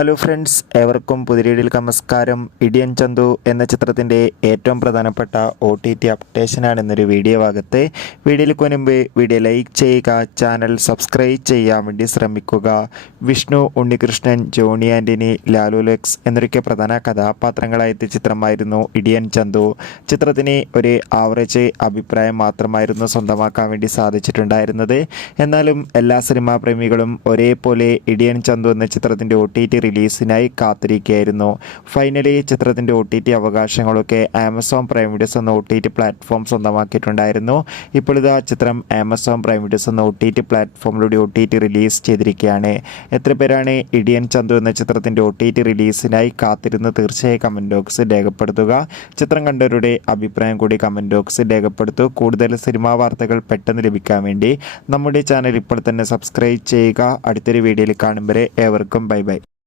Hello friends, ഏവർക്കും പുതിയ നമസ്കാരം. ഇടിയൻ ചന്തു എന്ന ചിത്രത്തിൻ്റെ ഏറ്റവും പ്രധാനപ്പെട്ട OTT അപ്ഡേഷനാണ് ഇന്നൊരു വീഡിയോ ഭാഗത്ത്. വീഡിയോയിലേക്ക് മുൻപ് വീഡിയോ ലൈക്ക് ചെയ്യുക, ചാനൽ സബ്സ്ക്രൈബ് ചെയ്യാൻ വേണ്ടി ശ്രമിക്കുക. വിഷ്ണു ഉണ്ണികൃഷ്ണൻ, ജോണി ആൻ്റണി, ലാലു ലക്സ് എന്നൊക്കെ പ്രധാന കഥാപാത്രങ്ങളായ ചിത്രമായിരുന്നു ഇടിയൻ ചന്തു. ചിത്രത്തിന് ഒരു ആവറേജ് അഭിപ്രായം മാത്രമായിരുന്നു സ്വന്തമാക്കാൻ വേണ്ടി സാധിച്ചിട്ടുണ്ടായിരുന്നത്. എന്നാലും എല്ലാ സിനിമാ പ്രേമികളും ഒരേപോലെ ഇടിയൻ ചന്തു എന്ന ചിത്രത്തിൻ്റെ OTT റിലീസിനായി കാത്തിരിക്കുകയായിരുന്നു. ഫൈനലി ചിത്രത്തിൻ്റെ OTT അവകാശങ്ങളൊക്കെ ആമസോൺ പ്രൈം വീഡിയോസ് എന്ന OTT പ്ലാറ്റ്ഫോം സ്വന്തമാക്കിയിട്ടുണ്ടായിരുന്നു. ഇപ്പോൾ ഇതാ ചിത്രം ആമസോൺ പ്രൈം വീഡിയോസ് എന്ന OTT പ്ലാറ്റ്ഫോമിലൂടെ OTT റിലീസ് ചെയ്തിരിക്കുകയാണ്. എത്ര പേരാണ് ഇടിയൻ ചന്തു എന്ന ചിത്രത്തിൻ്റെ OTT റിലീസിനായി കാത്തിരുന്ന് തീർച്ചയായും കമൻറ്റ് ബോക്സിൽ രേഖപ്പെടുത്തുക. ചിത്രം കണ്ടവരുടെ അഭിപ്രായം കൂടി കമൻറ്റ് ബോക്സിൽ രേഖപ്പെടുത്തു. കൂടുതൽ സിനിമാ വാർത്തകൾ പെട്ടെന്ന് ലഭിക്കാൻ വേണ്ടി നമ്മുടെ ചാനൽ ഇപ്പോൾ തന്നെ സബ്സ്ക്രൈബ് ചെയ്യുക. അടുത്തൊരു വീഡിയോയിൽ കാണും വരെ ഏവർക്കും ബൈ ബൈ.